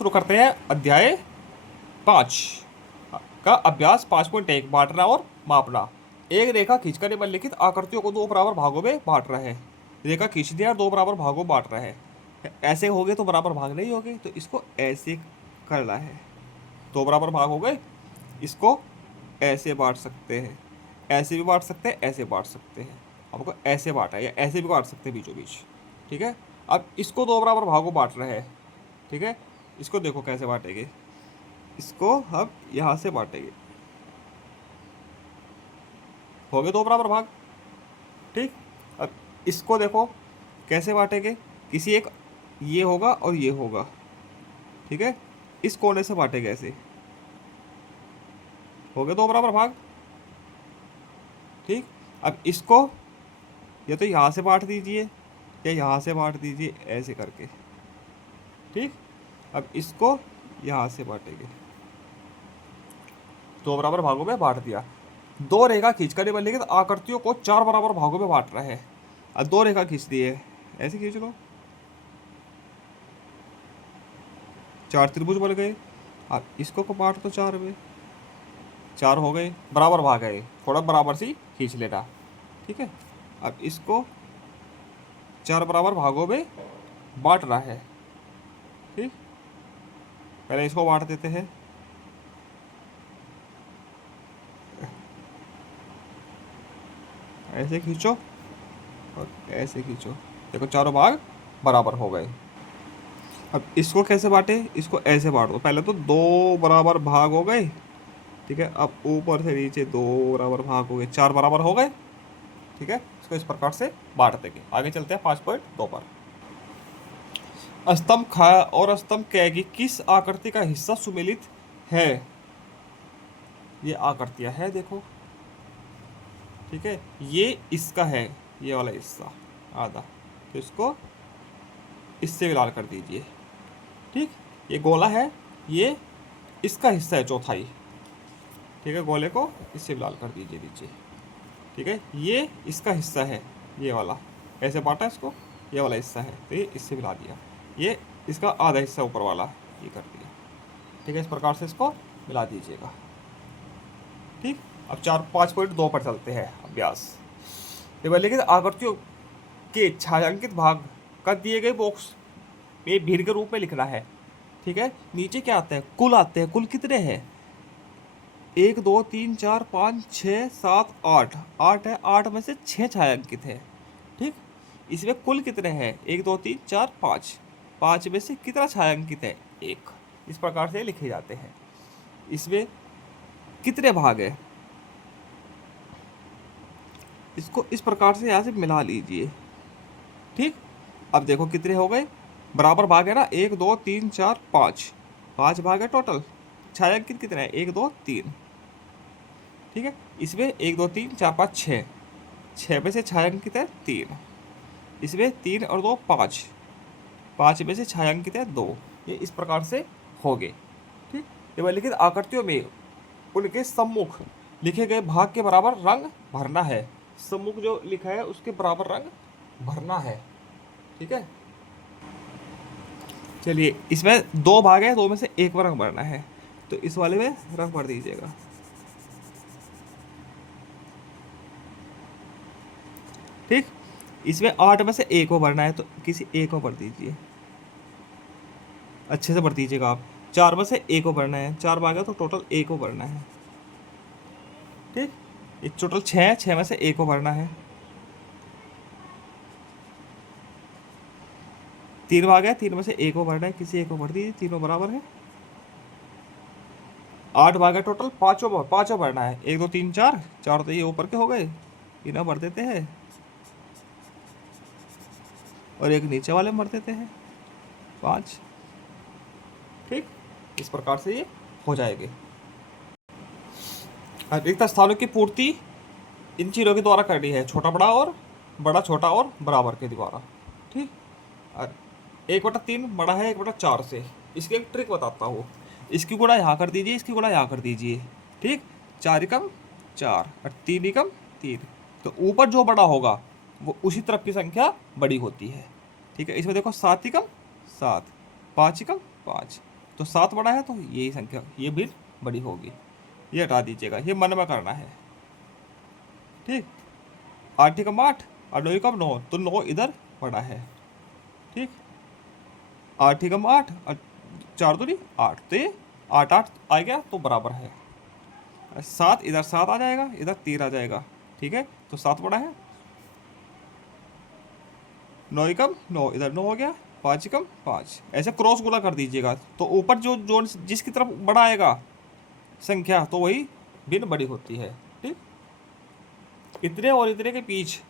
शुरू करते हैं अध्याय 5 का अभ्यास 5.1 बांटना और मापना। एक रेखा खींचकर निम्नलिखित आकृतियों को दो बराबर भागों में बांट रहा है। रेखा खींच दिया और दो बराबर भागों में बांट रहा है। ऐसे हो गए तो बराबर भाग नहीं हो गए, तो इसको ऐसे करना है। दो बराबर भाग हो गए, इसको ऐसे बांट सकते हैं, ऐसे भी बांट सकते हैं, ऐसे बांट सकते हैं। आपको ऐसे बांटा है या ऐसे भी बांट सकते हैं बीचों बीच। ठीक है, अब इसको दो बराबर भागों बांट रहे हैं। ठीक है, इसको देखो कैसे बांटेंगे। इसको हम यहाँ से बांटेंगे, हो गए दो बराबर भाग। ठीक, अब इसको देखो कैसे बांटेंगे। किसी एक ये होगा और ये होगा। ठीक है, इस कोने से बांटेंगे ऐसे, हो गए दो बराबर भाग। ठीक, अब इसको या तो यहाँ से बांट दीजिए या यहाँ से बांट दीजिए ऐसे करके। ठीक, अब इसको यहाँ से बांटेंगे, दो बराबर भागों में बांट दिया। दो रेखा खींचकर निम्नलिखित आकृतियों को चार बराबर भागों में बांट रहे हैं। अब दो रेखा खींच दी है, ऐसे खींच लो, चार त्रिभुज बन गए। अब इसको को बांट दो चार में, चार हो गए, बराबर भाग है, थोड़ा बराबर सी खींच लेना। ठीक है, अब इसको चार बराबर भागों में बांट रहा है। ठीक, पहले इसको बांट देते हैं, ऐसे खींचो और ऐसे खींचो, देखो चारों भाग बराबर हो गए। अब इसको कैसे बांटे, इसको ऐसे बांट दो। पहले तो दो बराबर भाग हो गए। ठीक है, अब ऊपर से नीचे दो बराबर भाग हो गए, चार बराबर हो गए। ठीक है, इसको इस प्रकार से बांट देंगे। आगे चलते हैं 5.2 पर। स्तंभ ख और स्तंभ क की किस आकृति का हिस्सा सुमेलित है। ये आकृतियां है देखो। ठीक है, ये इसका है, ये वाला हिस्सा आधा, तो इसको इससे भी लाल कर दीजिए। ठीक, ये गोला है, ये इसका हिस्सा है चौथाई। ठीक है, गोले को इससे भी लाल कर दीजिए नीचे। ठीक है, ये इसका हिस्सा है, ये वाला ऐसे बांटा इसको, ये वाला हिस्सा है तो ये इससे मिला दिया। ये इसका आधा हिस्सा ऊपर वाला ये कर दिया। ठीक है, इस प्रकार से इसको मिला दीजिएगा। ठीक, अब 5.2 पर चलते हैं अभ्यास। निम्नलिखित आकृतियों के छायांकित भाग का दिए गए बॉक्स में भीड़ के रूप में लिखना है। ठीक है, नीचे क्या आते हैं, कुल आते हैं। कुल कितने हैं, 1 2 3 4 5 6 7 8, 8 है, 8 में से 6 छायांकित है। ठीक, इसमें कुल कितने हैं, 1 2 3 4 5, 5 में से कितना छायांकित है, 1। इस प्रकार से लिखे जाते हैं। इसमें कितने भाग है, इसको इस प्रकार से यहाँ से मिला लीजिए। ठीक, अब देखो कितने हो गए, बराबर भाग है ना, 1 2 3 4 5, 5 भाग है टोटल। छायांकित कितने हैं, 1 2 3। ठीक है, इसमें 1 2 3 4 5 6, 6 में से छायांकित है 3। इसमें 3 और 2 5, 5 में से छायांकित है 2। ये इस प्रकार से हो गए। ठीक, निम्नलिखित आकृतियों में उनके सम्मुख लिखे गए भाग के बराबर रंग भरना है। सम्मुख जो लिखा है उसके बराबर रंग भरना है। ठीक है, चलिए इसमें दो भाग है, दो में से एक रंग भरना है, तो इस वाले में रंग भर दीजिएगा। ठीक, इसमें 8 में से एक को भरना है, तो किसी एक को भर दीजिए, अच्छे से भर दीजिएगा आप। 4 में से एक को भरना है, 4 भाग है तो टोटल एक को भरना है। ठीक, ये टोटल 6, 6 में से एक को भरना है। 3 भाग है, 3 में से एक को भरना है, किसी एक को भर दीजिए, तीनों बराबर है। 8 भाग है टोटल, पाँचों भरना है, 1 2 3 4, 4 तो ये ऊपर के हो गए, तीनों भर देते हैं और एक नीचे वाले भर देते हैं 5। ठीक, इस प्रकार से ये हो जाएंगे। रिक्त स्थानों की पूर्ति इन चीज़ों के द्वारा करनी है, छोटा बड़ा और बड़ा छोटा और बराबर के द्वारा। ठीक, और 1/3 बड़ा है 1/4 से। इसकी एक ट्रिक बताता हूँ, इसकी गुणा यहाँ कर दीजिए, इसकी गुणा यहाँ कर दीजिए। ठीक, 4 एकम 4 और 3 एकम 3, तो ऊपर जो बड़ा होगा वो उसी तरफ की संख्या बड़ी होती है। ठीक है, इसमें देखो 7 एकम 7, 5 एकम 5, तो 7 बड़ा है, तो यही संख्या ये भी बड़ी होगी। ये हटा दीजिएगा, ये मन में करना है। ठीक, 8 एकम 8 और 9 एकम 9, तो 9 इधर बड़ा है। ठीक, 8 एकम 8 और 4 दूनी 8, तो ये 8 8 आ गया तो बराबर है। 7 इधर 7 आ जाएगा, इधर 3 आ जाएगा। ठीक है, तो 7 बड़ा है। 9 एकम 9, इधर 9 हो गया। 5 एकम 5, ऐसे क्रॉस गुणा कर दीजिएगा, तो ऊपर जो जो जिसकी तरफ बड़ा आएगा संख्या, तो वही भिन्न बड़ी होती है। ठीक, इतने और इतने के बीच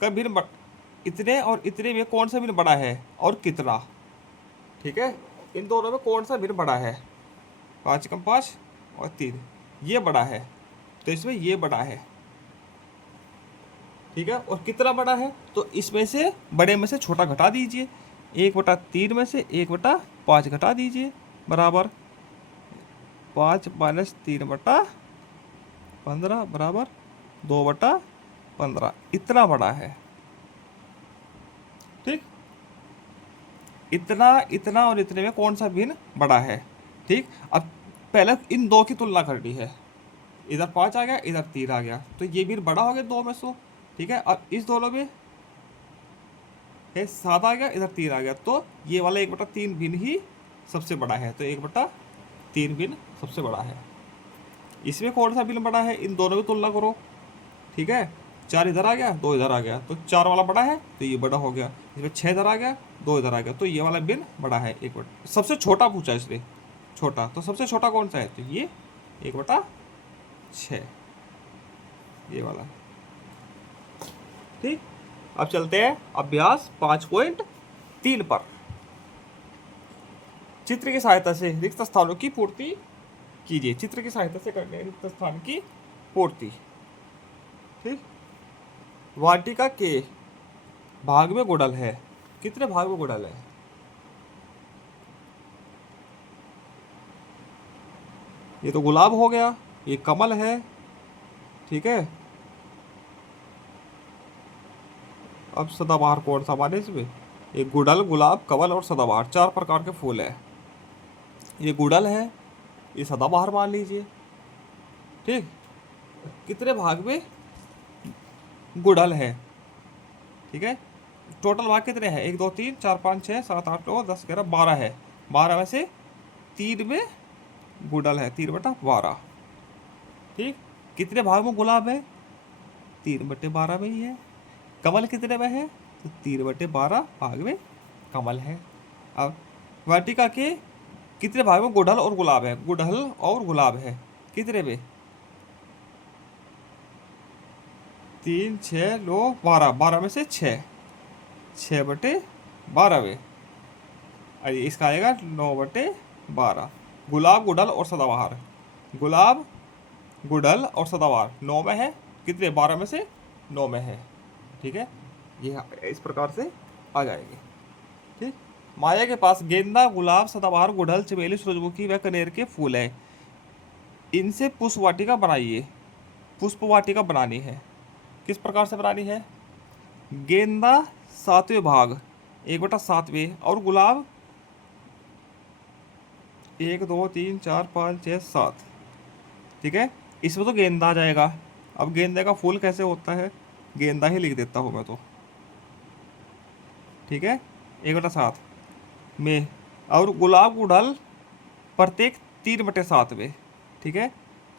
का भिन्न इतने और इतने में कौन सा भिन्न बड़ा है और कितना। ठीक है, इन दोनों में कौन सा भिन्न बड़ा है। 5 एकम 5 और 3, ये बड़ा है, तो इसमें ये बड़ा है। ठीक है, और कितना बड़ा है, तो इसमें से बड़े में से छोटा घटा दीजिए। 1/3 में से 1/5 घटा दीजिए, बराबर 5 माइनस 3/15 बराबर 2/15। इतना बड़ा है। ठीक, इतना इतना और इतने में कौन सा भिन्न बड़ा है। ठीक, अब पहले इन दो की तुलना करनी है। इधर 5 आ गया, इधर 3 आ गया, तो ये भिन्न बड़ा हो गया दो में से। ठीक है, अब इस दोनों में 7 आ गया, इधर 3 आ गया, तो ये वाला 1/3 भिन्न ही सबसे बड़ा है। तो 1/3 भिन्न सबसे बड़ा है। इसमें कौन सा भिन्न बड़ा है, इन दोनों की तुलना करो। ठीक है, 4 इधर आ गया, 2 इधर आ गया, तो 4 वाला बड़ा है, तो ये बड़ा हो गया। इसमें 6 इधर आ गया, 2 इधर आ गया, तो ये वाला भिन्न बड़ा है। सबसे छोटा पूछा इसने, छोटा, तो सबसे छोटा कौन सा है, तो ये 1/6, ये वाला। ठीक, अब चलते हैं अभ्यास 5.3 पर। चित्र की सहायता से रिक्त स्थानों की पूर्ति कीजिए। चित्र की सहायता से करने रिक्त स्थान की पूर्ति। ठीक, वाटिका के भाग में गुड़ल है। कितने भाग में गुड़ल है, ये तो गुलाब हो गया, ये कमल है। ठीक है, अब सदाबहार कौन सा माने इसमें, ये गुड़ल, गुलाब, कमल और सदाबहार 4 प्रकार के फूल है। ये गुड़ल है, ये सदाबहार मान लीजिए। ठीक, कितने भाग में गुड़ल है। ठीक है, टोटल भाग कितने हैं, 1 2 3 4 5 6 7 8 9 10 11 12 है। 12 में से 3 में गुड़ल है, 3/12। ठीक, कितने भाग में गुलाब है, 3/12 में ही है। कमल कितने में है, तो 3/12 भाग में कमल है। अब वाटिका के कितने भाग में गुड़हल और गुलाब है, गुड़हल और गुलाब है कितने में, 3 6 9 12, 12 में से 6, 6/12 में। अरे इसका आएगा 9/12। गुलाब, गुड़हल और सदाबहार, गुलाब, गुड़हल और सदाबहार 9 में है, कितने, 12 में से 9 में है। ठीक है, ये इस प्रकार से आ जाएंगे। ठीक, माया के पास गेंदा, गुलाब, सदाबहार, गुड़हल, चमेली, सूरजमुखी व कनेर के फूल है। इनसे पुष्प वाटिका बनाइए। पुष्प वाटिका बनानी है, किस प्रकार से बनानी है, गेंदा 7वें भाग 1/7वें, और गुलाब 1 2 3 4 5 6 7। ठीक है, इसमें तो गेंदा आ जाएगा। अब गेंदे का फूल कैसे होता है, गेंदा ही लिख देता हूँ मैं तो। ठीक है, 1/7 में, और गुलाब, गुड़हल प्रत्येक 3/7 में। ठीक है,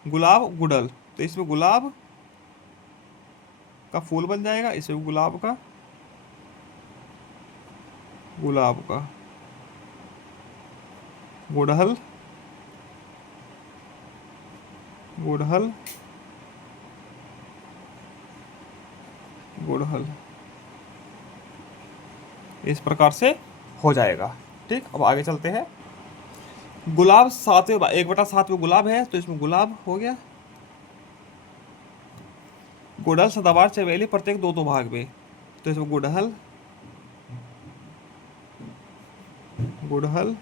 गुलाब, गुड़हल, तो इसमें गुलाब का फूल बन जाएगा, इसमें गुलाब का, गुलाब का, गुड़हल, गुड़हल, गुड़हल, इस प्रकार से हो जाएगा। ठीक, अब आगे चलते हैं। गुलाब 7वें 1/7 में गुलाब है, तो इसमें गुलाब हो गया। गुड़हल, सदाबहार, चमेली प्रत्येक 2 2 भाग में, तो इसमें गुड़हल, गुड़हल,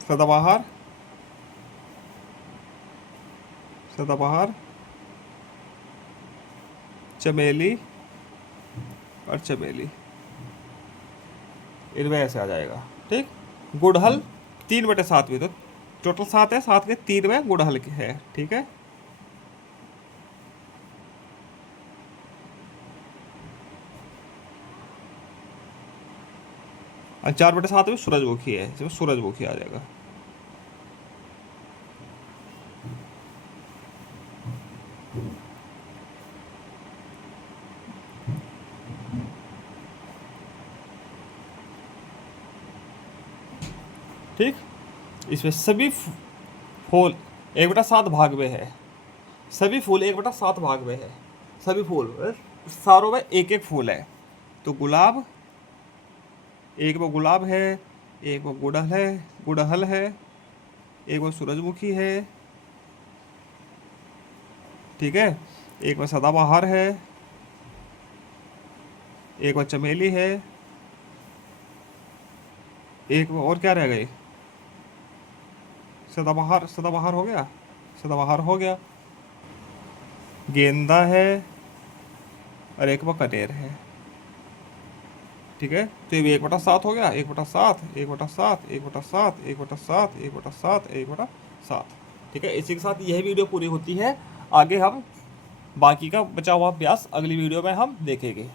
सदाबहार, सदाबहार, चमेली, और चमेली, इनमें ऐसे आ जाएगा। ठीक, गुड़हल 3/7 में, तो टोटल 7 है, 7 के 3 में गुड़हल की है। ठीक है, और 4/7 में सूरजमुखी है, इसमें सूरजमुखी आ जाएगा। ठीक, इसमें सभी फूल 1/7 भाग में है, सभी फूल 1/7 भाग में है, सभी फूल सारों में एक एक फूल है। तो गुलाब, एक वो गुलाब है, एक वो गुड़हल है, एक वो सूरजमुखी है। ठीक है, एक वो सदाबहार है, एक वो चमेली है, एक वो और क्या रह गई, सदाबहार, सदाबहार हो गया, सदाबहार हो गया, गेंदा है, और एक वो कनेर है। ठीक है, तो ये 1/7 हो गया, 1/7, 1/7, 1/7, 1/7, 1/7, 1/7। ठीक है, इसी के साथ यह वीडियो पूरी होती है। आगे हम बाकी का बचा हुआ अभ्यास अगली वीडियो में हम देखेंगे।